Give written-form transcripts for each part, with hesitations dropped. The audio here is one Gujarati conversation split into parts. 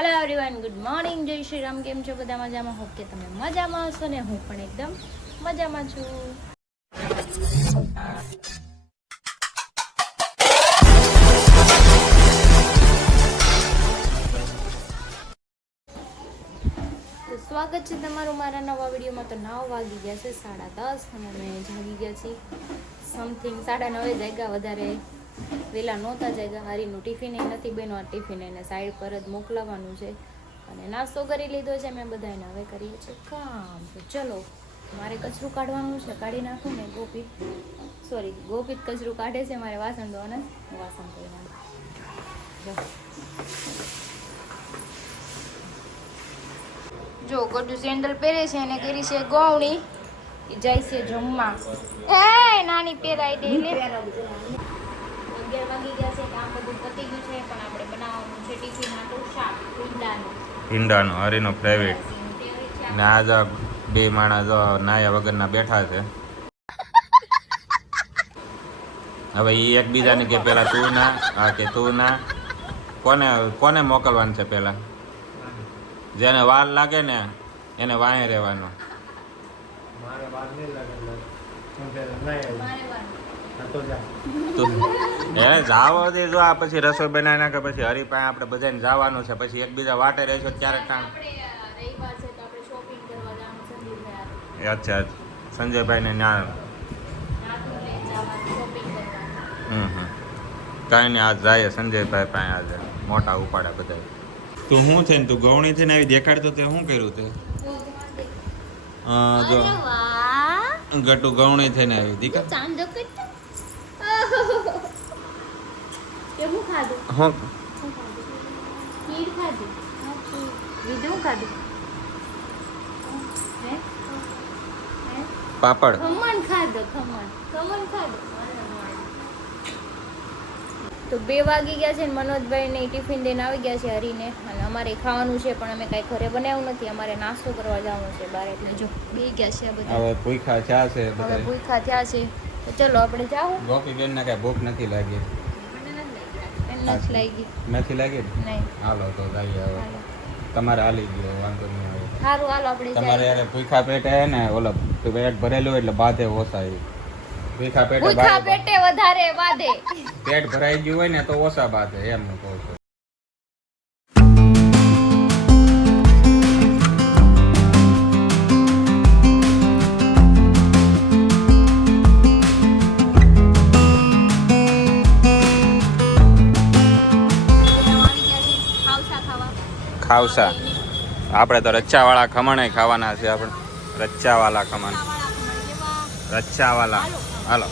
हेलो एवरीवन, गुड मॉर्निंग, जय श्री राम। केम छो बधा मजामां? होप के तमे मजामां हशो ने हूँ पण एकदम मजामां छुं। तो स्वागत है तमारुं मारा नवा विडियो में। तो 9 वागी गया छे, 10:30 अने मैं जागी गया छी समथिंग 9:30 जाग्या। वधारे वेला नहोता जाग्या। हरीनुं टिफिन नथी बन्युं, आ टिफिन એને સાઈડ પર જ મોકલાવવાનું છે અને નાસ્તો કરી લીધો છે મેં બધાને। હવે કરીએ છીએ કામ। તો ચલો, મારે કચરું કાઢવાનું છે, કાઢી નાખું ને ગોપિત કચરું કાઢે છે, મારે વાસણ ધોવાના છે, વાસણ ધોઈ નાખું। જો ગોડું સેન્ડલ પહેરે છે અને કરી છે ગૌણી, જાય છે જમવા। એ નાની પહેરાઈ દે લે। 11 વાગી ગયા છે, કામ બધું પતી ગયું છે, પણ આપણે બનાવવાનું છે ટિફિન આટલું શાક ઈંડાનું હરીનો પ્રાઇવેટ ને આજ બે માણસ નાયા વગરના બેઠા છે। હવે એ એકબીજાને કે પેલા તું ના કે તું ના, કોને મોકલવાનું છે? પેલા જેને વાર લાગે ને એને વાંહે રહેવાનો। એને જાવો દે। જો આ પછી રસોઈ બનાવી નાખે, પછી હરી પાસે આપણે બધાને જવાનું છે, પછી એકબીજા વાટે રહેશો ત્યારે કામ। અચ્છા, સંજયભાઈ ને ના કાંઈ નહીં, આજ જાય સંજયભાઈ પાસે, આજે મોટા ઉપાડ્યા બધા। તું શું છે ને, તું ગૌણી થઈને આવી દેખાડતો તે શું કર્યું તે? જો ગટુ ગૌણી થઈને આવી દીકરા। કેવું ખાધું? હું ખીર ખાધી, બીજું ખાધું હે પાપડ, ખમણ ખાધો, ખમણ ખાધો। તો 2 વાગી ગયા છે ને મનોજભાઈ ને ટિફિન દઈને આવી ગયા છે હરીને, અને અમારે ખાવાનું છે પણ અમે કાંઈ ઘરે બનાવ્યું નથી, અમારે નાસ્તો કરવા જવાનું છે બહાર, એટલે જો બે ગયા છે બધા। હવે ભૂખા થયા છે હવે બધા, ભૂખા થયા છે, તો ચલો આપણે જાવ। ગોપીબેન ને કઈ ભૂખ નથી લાગી? નથી લાગી? નથી લાગી ને? નહીં। હાલો તો જઈએ હવે, તમારે હાલી ગયો, વાંધો નહીં આવે। સારું, હાલો આપણે તમારે યાર ભૂખા પેટે હે ને ઓલા પેટ ભરેલું એટલે બાધે ઓછા આવે। ભૂખા પેટે વધારે બાધે, પેટ ભરાઈ ગયું હોય ને તો ઓછા બાધે, એમ હું કહું છું। ખાવસા આપણે તો રચ્ચાવાળા ખમણ ખાવાના છે। આપણે રચ્ચાવાળા ખમણ, રચ્ચાવાળા। હાલો,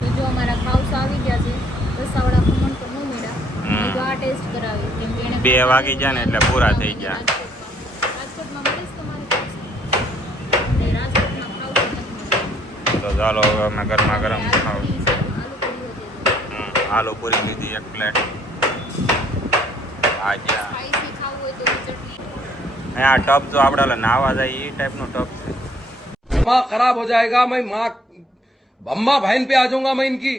તો જો અમારા ખાવસા આવી ગયા છે, રસાવાળા ખમણ તો ન મળ્યા, તો આ ટેસ્ટ કરાવી કેમ કે એને 2 વાગી ગયા ને એટલે પૂરા થઈ ગયા। રાજકોટમાં મળીશ તમારે ખાવસા, રાજકોટમાં ખાવસા નથી મળતા। તો ચાલો હવે અમે ગરમા ગરમ ખાવ, આલુ પૂરી લીધી 1 પ્લેટ। આ ગયા સ્પાઈસી ખાવું હોય તો ચટણી, આ ટપ જો આપણે નાવા જાય એ ટાઈપનો ટપ છે। माँ खराब हो जाएगा, मैं माँ अम्मा बहन पे आ जाऊंगा मैं इनकी।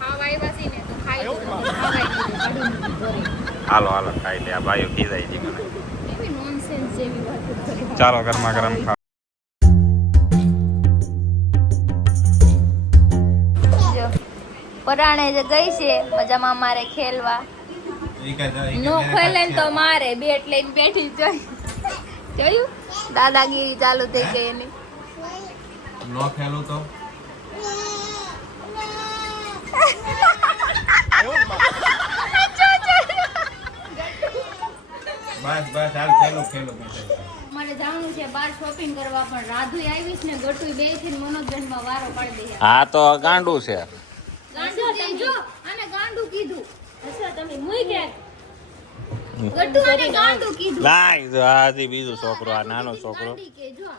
ખાવા આવ્યા છે ને તો ખાઈ લો, ખાવાય નહીં તો કાઢી મૂકી ઘરે। હાલો હાલો ખાઈ લે, આ ભાઈઓ ખીજાય છે મને। એવી નોનસેન્સ જેવી વાતો કરે। ચાલો ગરમા ગરમ ખાવ। જો પરાણે જે ગઈ છે મજામાં મારે ખેલવા, નો ખેલે ને તો મારે બેટ લઈને બેઠી જોઈ, જોયું દાદાગીરી ચાલુ થઈ ગઈ એની। નો ખેલું તો બસ બસ હાલ ખેલું ખેલું। મારે જવાનું છે બહાર શોપિંગ કરવા, પણ રાધુ આવીશ ને ગટુ બે થી મનોજન માં વારો પાડી દે। આ તો ગાંડું છે, ગાંડું જો આને ગાંડું કીધું। અચ્છા તમે મુઈ કે ગટુ આને ગાંડું કીધું। લાય જો આજી બીજો છોકરો, આ નાનો છોકરો કે જો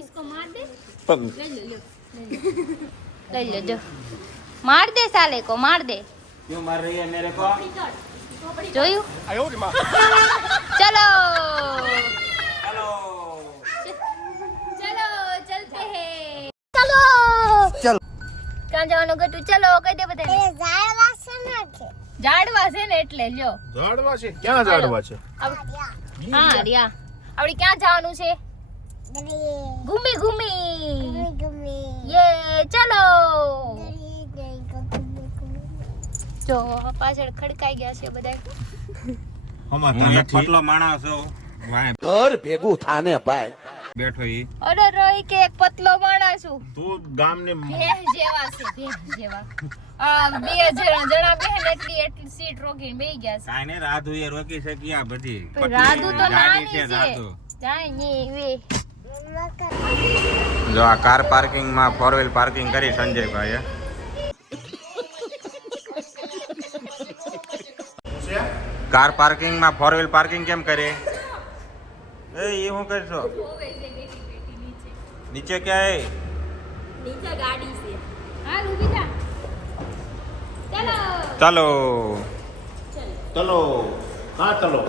इसको मार दे, પણ ले लो जो मार दे, साले को मार दे। क्यों मार रही है मेरे को? જોયું? आयो रे माँ। चलो हेलो चलो चलते हैं, चलो चलो कहाँ जવાનું ગટુ? ચલો કહી દે બધાને। ઝાડવા છે ને એટલે લ્યો ઝાડવા છે ક્યાં ઝાડવા છે હા રિયા આપણે ક્યાં જવાનું છે ઘૂમી ઘૂમી યે ચલો જો પાછળ ખડકાઈ ગયા છે બધા હું એક પતલો માણસ છું ઘર ભેગું થાને ભાઈ બેઠો ઈ અરે રોઈ કે એક પતલો માણસ છું તું ગામને ભેંસ જેવા છે ભેંસ જેવા બે જણા બેન એટલી સીટ રોકીને બેહી ગયા છે કાઈ ને રાધુ એ રોકી શકી આ બધી રાધુ તો નાની છે છે રાધુ જાય ની વે જો આ કાર પાર્કિંગ માં 4 વ્હીલ પાર્કિંગ કરી સંજયભાઈ કાર પાર્કિંગ માં 4 વ્હીલ પાર્કિંગ કેમ કરે એ હું કરશો નીચે ક્યાં હે નીચે ગાડી છે હાલ ઊભી થા ચાલો ચલો હા ચલો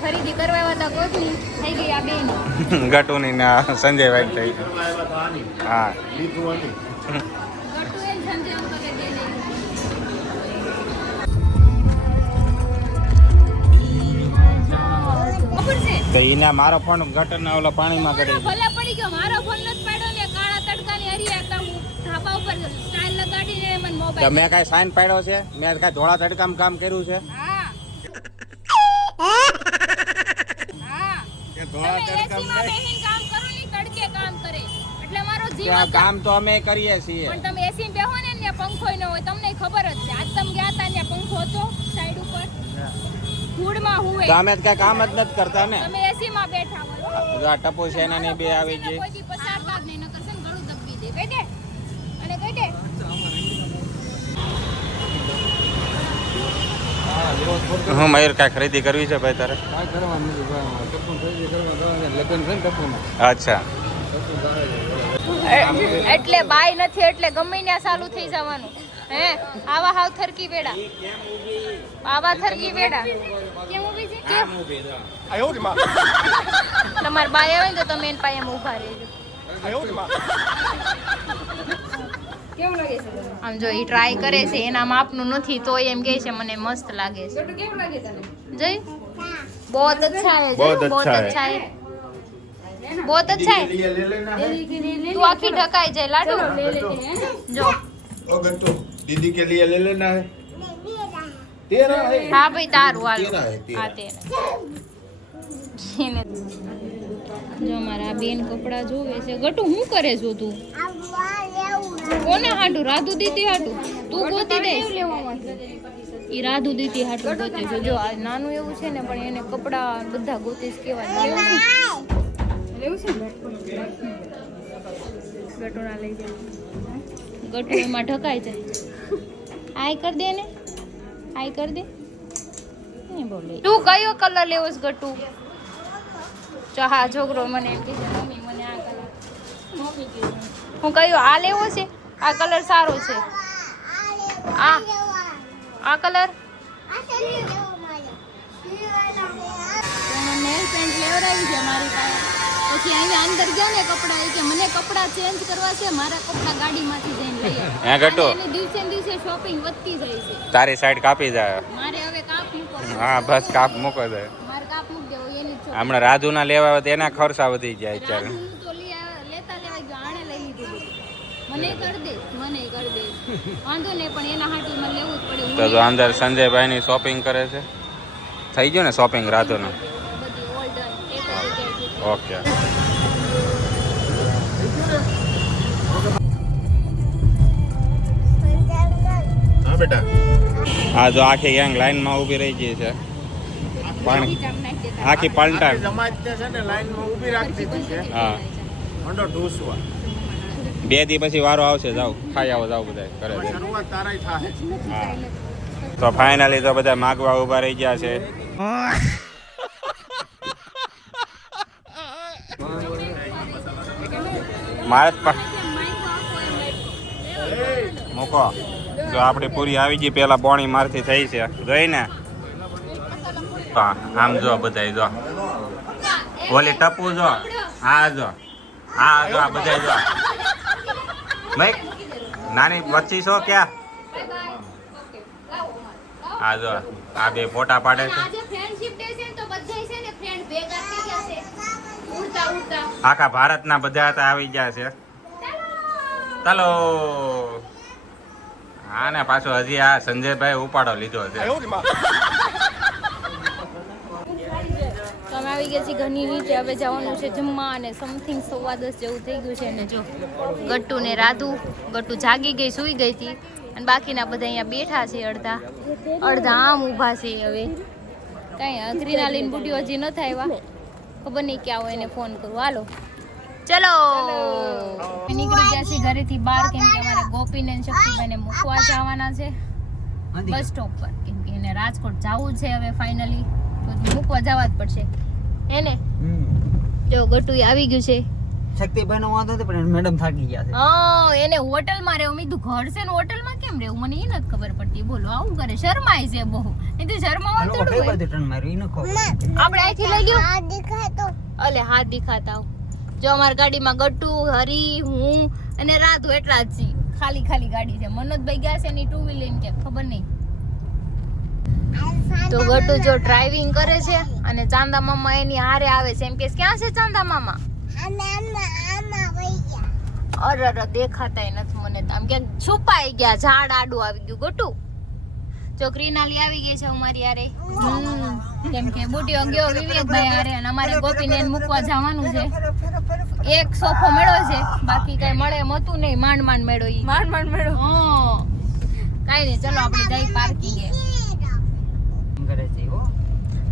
ખરીદી કરવા વાળા કોથળી થઈ ગઈ આ બેન ગટુની ના સંજયભાઈ થઈ હા ગટુ એ સંજય અંકલે દે લઈ ખબર છે તો ઈને મારો ફોન ગટર ના ઓલા પાણીમાં કરી ભલે પડી ગયો મારો ફોન નથી પાડ્યો ને કાળા તડકાની હરી એકદમ ધાબા ઉપર સ્ટાઇલ લગાડીને મને તો મોબાઈલ મેં કઈ સાઈન પાડ્યો છે મેં કઈ ધોળા તડકામાં કામ કર્યું છે હા હા કે તમે એસીમાં બેહીને કામ કરો ને તડકે કામ કરે એટલે મારો જીવ આ કામ તો અમે કરીએ છીએ પણ તમે એસી બેહો ને ત્યાં પંખો ન હોય તમને ખબર જ છે આજ તમે ગયા તા ત્યાં પંખો હતો સાઈડ ઉપર ધૂળમાં હુવે તો અમે કઈ કામ જ નથી કરતા ને તમે એસી માં બેઠા હોય જો આ ટપુ સેના ને બે આવી ગઈ કોઈ દી પસાર થાક નહીં નકર છે ને ઘણું દબી દે કહી દે અને કહી દે હું મયુર કઈ ખરીદી કરવી છે ભાઈ તારે અચ્છા એટલે બાય નથી એટલે ગમે ત્યાં ચાલુ થઈ જવાનું હે આવા હાવ થરકી વેડા આવા થરકી વેડા કેમ ઊભી છે કેમ તમાર બાય આવે ને તો તમે એન પાસે ઊભા રહેજો કેવું લાગે છે આમ જો ઈ ટ્રાય કરે છે એના માપનું નથી તો એમ કહે છે મને મસ્ત લાગે છે કેવું લાગે તને જય बहुत अच्छा है बहुत बहुत अच्छा अच्छा है बहुत अच्छा है तू आखी ढकाई जाए लाडू ले लेते हैं जो ओ गट्टू दीदी के लिए ले लेना है तेरा है हाँ भाई तारू तेरा आलू है, तेरा। आते हैं जो हमारा बेन कपड़ा જોવે છે ગટુ હું કરે છો તું કોને હાટુ રાધુ દીદી હાટુ તું ગોતી દે ઈ રાધુ દીદી હાટુ ગોતે છે જો આ નાનું એવું છે ને પણ એને કપડા બધા ગોતીશ કેવા લેવું છે ગટુ ના લઈ જાય ગટુ એમાં ઢકાઈ જાય આઈ કર દે ને આઈ કર દે નહીં બોલે તું કયો કલર લેવો છે ગટુ જો હા છોકરો મને એમ કહે છે મમ્મી મને આ કલર મમ્મી કહે હું કયો આ લેવો છે આ કલર સારો છે આ કલર નેલ પેન્ટ લેવડાવી છે મારી પાસે પછી અહીંયા અંદર ગયા ને કપડા એ કે મને કપડા ચેન્જ કરવા છે મારા કપડા ગાડીમાંથી જઈને લઈ આવો હે ગટુ અને દિવસે ને દિવસે શોપિંગ વધતી જાય છે તારી સાઈડ કાપી જાય મારે હવે કાપ મૂકો હા બસ કાપ મૂકો દે મારે કાપ મૂક દેવો એની જ હમણાં રાજુ ના લેવા આવે તો એના ખર્ચા વધી જાય અત્યારે રાજુ તો લેતા લેવા ગયો આણે લઈ લીધું મને કરી દે વાંધો નહીં પણ એના હાટુ મને લેવું જ પડે તો જો અંદર સંજયભાઈ ની શોપિંગ કરે છે થઈ ગયું ને શોપિંગ રાધુનું બધી ઓલ ડન એક જ જગ્યાએ ઓકે हाँ बेटा આ જો આખી ગેંગ લાઈન માં ઊભી રહી ગઈ છે પણ આખી પલટા જમાત છે ને લાઈન માં ઊભી રાખી દીધી છે હા મંડો ઢૂસવા 2 દી પછી વારો આવશે જાવ ખાઈ આવો જાવ બધા કરે છે શરૂઆત તારાય થાય હા તો ફાઇનલી તો બધા માગવા ઊભા રહી ગયા છે મારે જ પણ મૂકો જો આપણી પૂરી આવી ગઈ પેલા પોણી મારથી થઈ છે જોઈ ને હા આમ જો બધાય જો ઓલી ટપુ જો હા જો હા જો આ બધાય જો ભાઈ નાની 2500 ક્યાં આ જો આ બે ફોટા પાડે છે આખા ભારતના બધા હતા આવી ગયા છે ચાલો હા ને પાછો હજી આ સંજયભાઈ ઉપાડો લીધો છે તમે આવી ગયા છીએ ઘરની નીચે હવે જવાનું છે જમવા અને સમથિંગ 10:15 જેવું થઈ ગયું છે અને જો ગટ્ટુ ને રાધુ ગટ્ટુ જાગી ગઈ સૂઈ ગઈ હતી અને બાકીના બધા અહીંયા બેઠા છે અડધા આમ ઊભા છે હવે કાંઈ ક્રિનાલીન બુટીઓ હજી નથી આવ્યા ખબર નહીં ક્યાં હોય એને ફોન કરું હાલો ચલો નીકળી ગયા છે ઘરેથી બહાર કેમ કે અમારે ગોપીને અને શક્તિભાઈને મૂકવા જવાના છે બસ સ્ટોપ પર કેમ કે એને રાજકોટ જવું છે હવે ફાઇનલી તો મૂકવા જવા જ પડશે એને જો ગટુ આવી ગયું છે શક્તિભાઈ નો વાંધો નથી પણ મેડમ થાકી ગયા છે હા એને હોટલમાં રહેવું મેં કીધું ઘર છે ને હોટલમાં કેમ રહેવું મને એ નથી ખબર પડતી બોલો આવું કરે શરમાય છે બહુ નહીં તો શરમાવા થોડું કઈ હોય બાજુ ટર્ન માર્યું ઈ નખો આપણે અહીંથી લઈ ગયો હાથ દેખાતો અલે હાથ દેખાતા આવ. જો અમારી ગાડીમાં ગટ્ટુ હરી હું અને રાધુ એટલા જ છીએ ખાલી ગાડી છે મનોજભાઈ ગયા છે એની 2 વ્હીલ લઈને કે ખબર નહીં તો ગટ્ટુ જો ડ્રાઇવિંગ કરે છે અને ચાંદા મામા એની હારે આવે છે એમ કે ક્યાં છે ચાંદા મામા અરે દેખાતાય નથી મને તો આમ કે છુપાઈ ગયા ઝાડ આડું આવી ગયું ગટ્ટુ છોકરી નાલી આવી ગઈ છે અમારી યારે કેમ કે બુટીઓ ગયો વિવેકભાઈ યારે અને અમારે ગોપીને એને મૂકવા જવાનું છે એક સોફો મેળો છે બાકી કઈ મળે એમ હતું નહીં માંડ મેળો ઈ માંડ મેળો કાઈ નહીં ચલો આપણે જઈ પાર્કિંગે કરે છે હો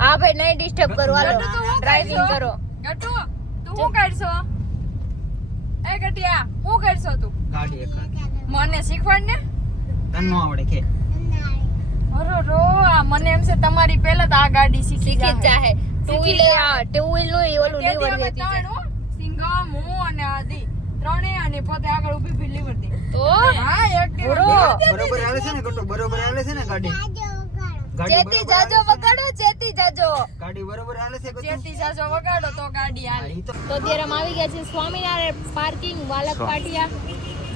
હા ભાઈ નહીં ડિસ્ટર્બ કરો હાલો ડ્રાઇવિંગ કરો ગટુ તું શું કરશો એ ગટિયા શું કરશો તું ગાડી એક મને શીખવાડ ને તને નો આવડે કે અરો આ મને એમ છે તમારી પહેલા તો આ ગાડી શીખી શીખી જ જાહે. જાહે ટુ વ્હીલ નું ઓલું તેથી લીવર અમે દેતી છે ત્રણ હો, સિંઘમ હું અને આદિ ત્રણેય અને પોતે આગળ ઊભી ભીલી વળતી તો હા એક બરોબર આવે છે ને ગટો બરોબર આવે છે ને ગાડી ચેતી જાજો વગાડો ચેતી જાજો ગાડી બરોબર આવે છે ગટુ ચેતી જાજો વગાડો તો ગાડી હાલે ઈ તો તો અત્યારે અમે આવી ગયા છે સ્વામિનારાયણ પાર્કિંગ વાલક પાટિયા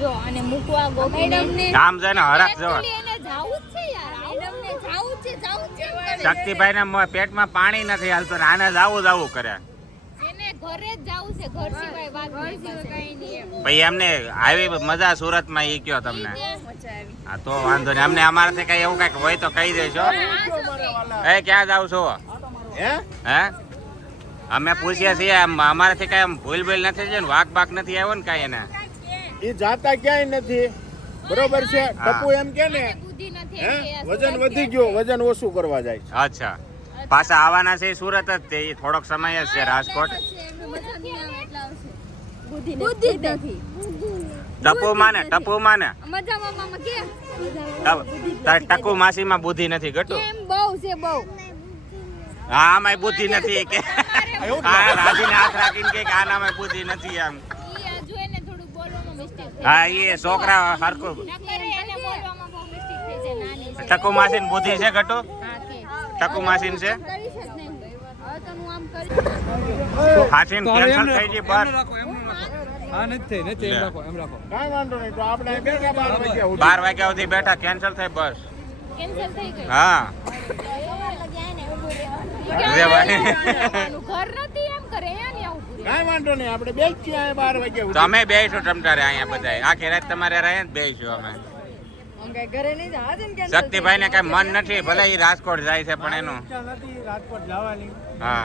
જો અને મૂકવા ગોપીને આમ છે ને હરખ જવા Actually એને જાવું જ છે યાર આઈડમને જાવું જ છે શક્તિભાઈ ને પેટમાં પાણી નથી હાલતું ને આને જાવું કરે એને ઘરે જ જાવું છે ઘર સિવાય વાત નહીં કઈ નહીં ભાઈ એમને આવી મજા સુરતમાં ઈ કયો તમને હા તો વાંધો નહીં અમને અમારાથી કઈ એવું કઈક હોય તો કહી દેજો એ ક્યાં જાવ છો હે હે અમે પૂછીએ છીએ અમારાથી કઈ ભૂલ નથી છે ને વાઘ બાગ નથી આવ્યો ને કઈ એને એ જાતા ક્યાંય નથી બરોબર છે ટપુ એમ કે ને બુદ્ધિ નથી હે કે વજન વધી ગયું વજન ઓછું કરવા જાય છે. અચ્છા પાછા આવવાના છે સુરત જ તે ઈ થોડોક સમય જ છે રાજકોટ બુદ્ધિ નથી ટપુ માને મજામાં મામા કે ટકુ માસીમાં બુદ્ધિ નથી ગટુ કેમ બહુ છે બહુ હા આમાં બુદ્ધિ નથી કે હા રાજીને હાથ રાખીને કે આનામાં બુદ્ધિ નથી એમ ઈ આ જોઈને થોડું બોલવામાં મિસ્ટેક થઈ હા એ છોકરા હરખું નકર એને બોલવામાં બહુ મિસ્ટેક થઈ છે નાની છે ટકુ માસીને બુદ્ધિ છે ગટુ હા કે ટકુ માસીને છે કરીશ જ નહીં હવે તો હું આમ કરી હાથીને કેન્સલ થઈ ગઈ બસ કાંઈ વાંધો નહીં તો આપણે અહીં બેઠા 12 વાગ્યા સુધી. 12 વાગ્યા સુધી બેઠા કેન્સલ થઈ બસ કેન્સલ થઈ ગઈ હા ઘર નથી એમ કરે અહીંયા ને આવું પૂરે કાંઈ વાંધો નહીં આપણે બેસીએ અહીં 12 વાગ્યા તો સુધી. અમે બેહીશું તમતારે અહીંયા બધા આખી રાત તમારે રહે ને બેહીશું અમે અંગે ઘરે નહીં જા છે ને કે શક્તિભાઈ ને કઈ મન નથી ભલે એ રાજકોટ જાય છે પણ એનું ઈચ્છા નથી રાજકોટ જવાની. હા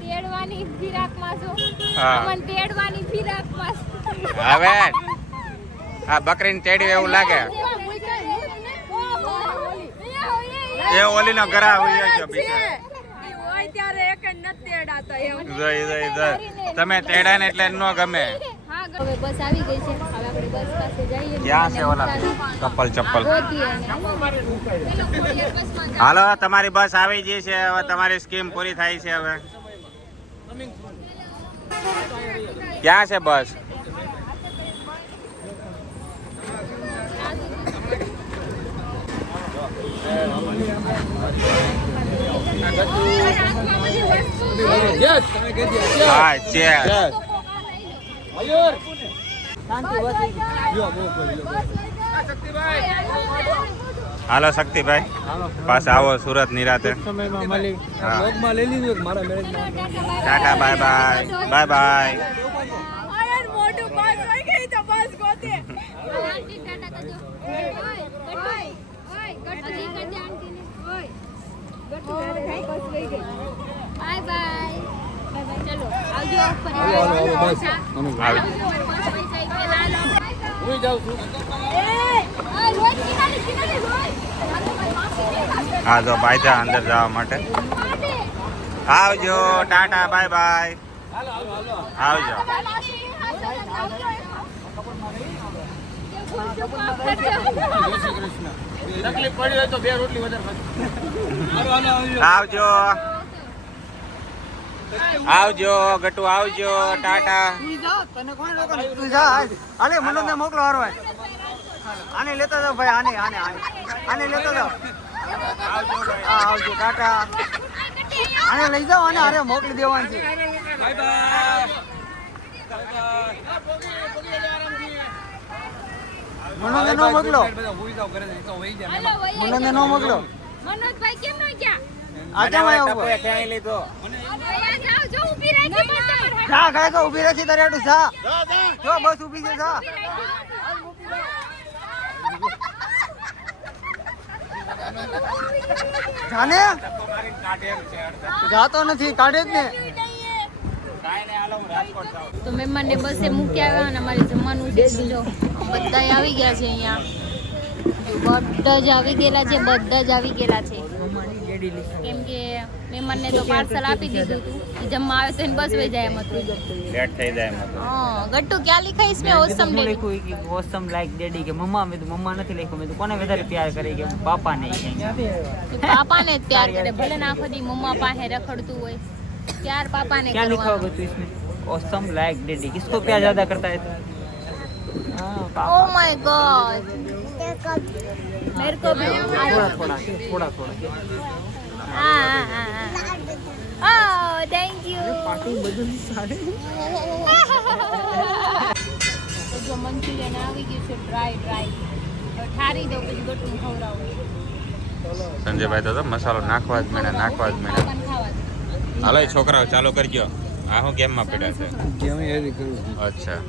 તેડવાની ફિરાકમાં છો હા. અમન તેડવાની ફિરાકમાં હવે આ બકરીને તેડ્યું એવું લાગે એ ઓલીનો ગરા હોય ગયો બિચારો. હોય ત્યારે એક જ નથી તેડાતા એમ જોઈ તમે તેડા ને એટલે ન ગમે હા હવે બસ આવી ગઈ છે હવે આપણે બસ પાસે જઈએ. ક્યાં છે ઓલા ચપ્પલ ચપ્પલ? હાલો, તમારી બસ આવી ગઈ છે. હવે તમારી સ્કીમ પૂરી થાય છે. હવે ક્યાં છે બસ? હા છે. હાલો શક્તિભાઈ, પાછા આવો સુરત નિરાતે. હા. Tata, bye bye, bye bye. યાર મોટું બસ હોય ગઈ તો બસ ગોતે બાય બાય. ચલો આવજો. હા જો બાયજા અંદર જવા માટે. આવજો, ટાટા, બાય બાય. આવજો. આવજો, આવજો ગટુ, આવજો, ટાટા. તને કોણ લોકો તું જા હાલે મનોજ ને મોકલો હારો આને લેતા જાવ ભાઈ આને લેતા જાવ હા આવજો ટાટા આને લઈ જાઓ આને હારે મોકલી દેવાનું છે મનોજ નો મોકલો મનોજ નો મોકલો મનોજભાઈ કેમ ન ગયા આ કેમ આવ્યો ક્યાંય લીધો? જાઓ જો ઊભી રાખી બસ તમારે જા ગાય કો ઊભી રાખી તારે આટું જા જો બસ ઊભી છે જા જાને જાતો નથી કાઢે જ ને તો મહેમાનને બસે મૂકી આવ્યા અને અમારે જમવાનું છે. જો બધા આવી ગયા છે અહીંયા. બધા જ આવી ગયેલા છે, બધા જ આવી ગયેલા છે. કેમ કે મહેમાનને તો પાર્સલ આપી દીધું હતું. ઈ જમવા આવે તો એને બસ વહી જાય એમ હતું. લેટ થઈ જાય એમ હતું. હા ગટ્ટુ ક્યાં लिखाइस में ઓસમ મેં લખ્યું કે ઓસમ લાઈક ડેડી કે મમ્મા મેં તો મમ્મા નથી લખ્યું મેં તો કોને વધારે પ્યાર કરે કે પાપા ને પાપાને જ પ્યાર કરે. ભલે ને આખો દી મમ્મા પાસે રખડતું હોય, પ્યાર પાપાને क्या लिखा होगा करવાનો. तू इसमें ओसम लाइक डैडी किसको प्यार ज्यादा करता है हाँ ओ माय गॉड, मेरे को भी थोड़ा ओह थैंक यू. તો જો મંચુરિયન આવી ગયું છે ડ્રાય. હવે ઠારી દઉં પછી ગટું ખવડાવું. સંજયભાઈ તો મસાલો નાખવા જ મેળા પાપાને ખાવા દે. હાલો એ છોકરાઓ ચાલુ કરજો. આ હું ગેમમાં પડ્યા છે. અચ્છા